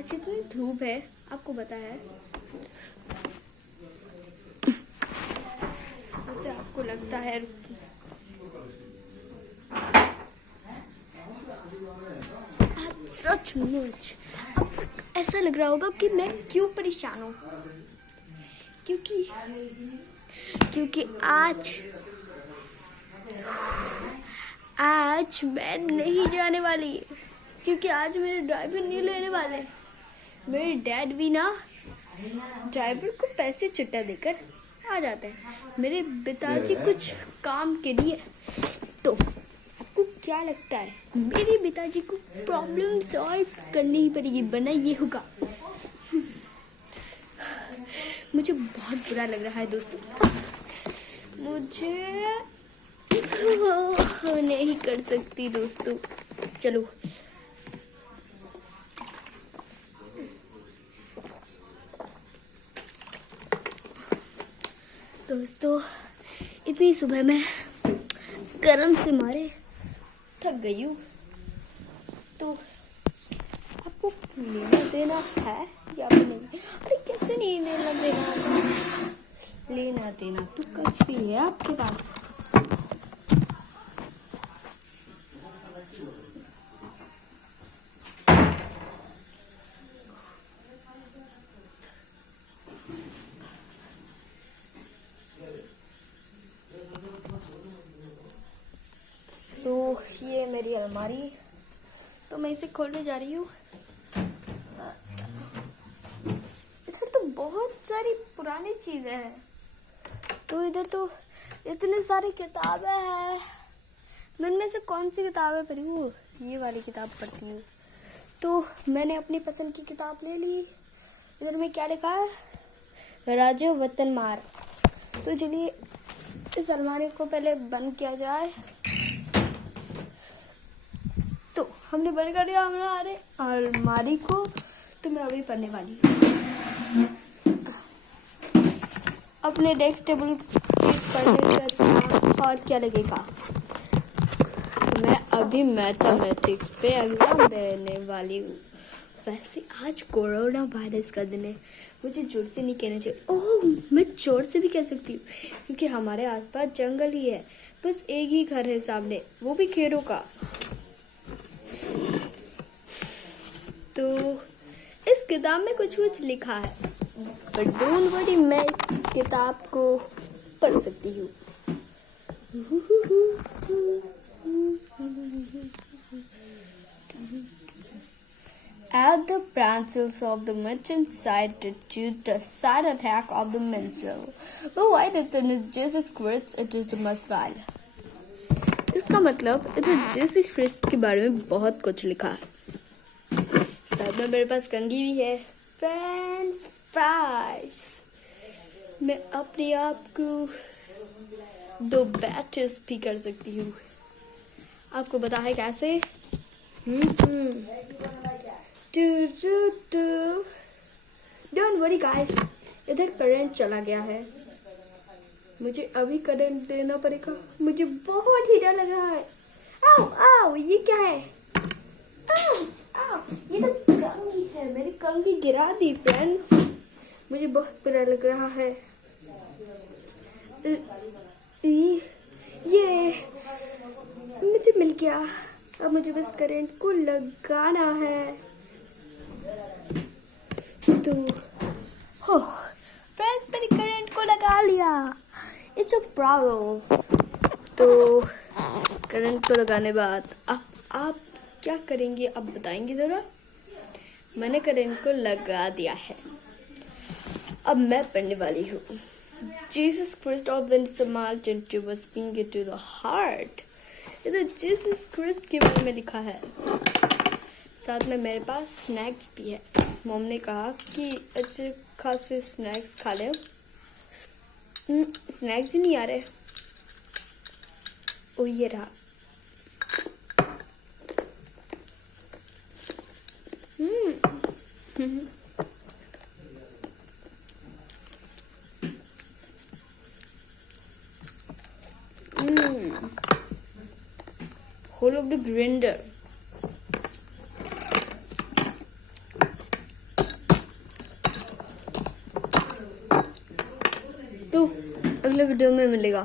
आज इतनी धूप है, आपको पता है। वैसे आपको लगता है आज सचमुच आपको ऐसा लग रहा होगा कि मैं क्यों परेशान हूँ, क्योंकि आज मैं नहीं जाने वाली, क्योंकि आज मेरे ड्राइवर नहीं लेने वाले। मेरे डैड भी ना ड्राइवर को पैसे छुट्टा देकर आ जाते हैं, मेरे पिताजी कुछ काम के लिए। तो आपको क्या लगता है, मेरे पिताजी को प्रॉब्लम सॉल्व करनी ही पड़ेगी, वरना ये होगा। मुझे बहुत बुरा लग रहा है दोस्तों, मुझे नहीं कर सकती दोस्तों। चलो दोस्तों, इतनी सुबह में गरम से मारे थक गई हूँ, तो आपको लेना देना है या फिर नहीं? अरे कैसे नहीं लेना देना, लेना देना तो काफी है आपके पास। तो ये मेरी अलमारी, तो मैं इसे खोलने जा रही हूँ। इधर तो बहुत सारी पुरानी चीजें हैं, तो इधर तो इतने सारी किताबें हैं। मैं इनमें से कौन सी किताबें पढ़ी हूँ? ये वाली किताब पढ़ती हूँ। तो मैंने अपनी पसंद की किताब ले ली। इधर में क्या लिखा है? राजो वतन मार। तो चलिए इस अलमारी को पहले बंद किया जाए। तो हमने बंद कर दिया हमारे अलमारी को। तो मैं अभी पढ़ने वाली हूँ। अपने डेस्क टेबल पे पढ़ने से अच्छा और क्या लगेगा। मैं अभी मैथमेटिक्स पे एग्जाम देने वाली हूँ। वैसे आज कोरोना वायरस का दिन है, मुझे जोर से नहीं कहना चाहिए। ओह, मैं जोर से भी कह सकती हूँ, क्योंकि हमारे आसपास जंगल ही है। बस एक ही घर है सामने, वो भी खेरों का। तो इस किताब में कुछ लिखा है, पर डोंट वरी, मैं इस किताब को पढ़ सकती हूँ। At the branches of the merchant side to the side attack of the minstrel. But why did the Jesus Christ it is the Messiah? इसका मतलब इधर जीसस क्रिस्ट के बारे में बहुत कुछ लिखा है। साथ में मेरे पास कंघी भी है, फ्रेंच फ्राइज। मैं अपने आप को 2 बैचेस भी कर सकती हूँ। आपको पता है कैसे? Don't worry guys, इधर करंट चला गया है। मुझे अभी करंट देना पड़ेगा। मुझे बहुत ही डर लग रहा है। आओ आओ, ये क्या है? ये तो कंघी है, मेरी कंघी गिरा दी फ्रेंड्स। मुझे बहुत बुरा लग रहा है। ये मुझे मिल गया। अब मुझे बस करंट को लगाना है। तो हो फ्रेंड्स, मैंने करंट को लगा लिया। It's a problem. तो करंट को लगाने बाद अब आप क्या करेंगे, अब बताएंगे ज़रा। मैंने करंट को लगा दिया है। अब मैं पढ़ने वाली हूँ। Jesus Christ of the Samaritan was being to the heart. इधर जीसस क्रिस्ट के बारे में लिखा है। साथ में मेरे पास स्नैक्स भी है। मॉम ने कहा कि अच्छे खासे स्नैक्स खा ले। स्नैक्स ही नहीं आ रहे। ओ ये रहा। Whole of the grinder. Video में मिलेगा।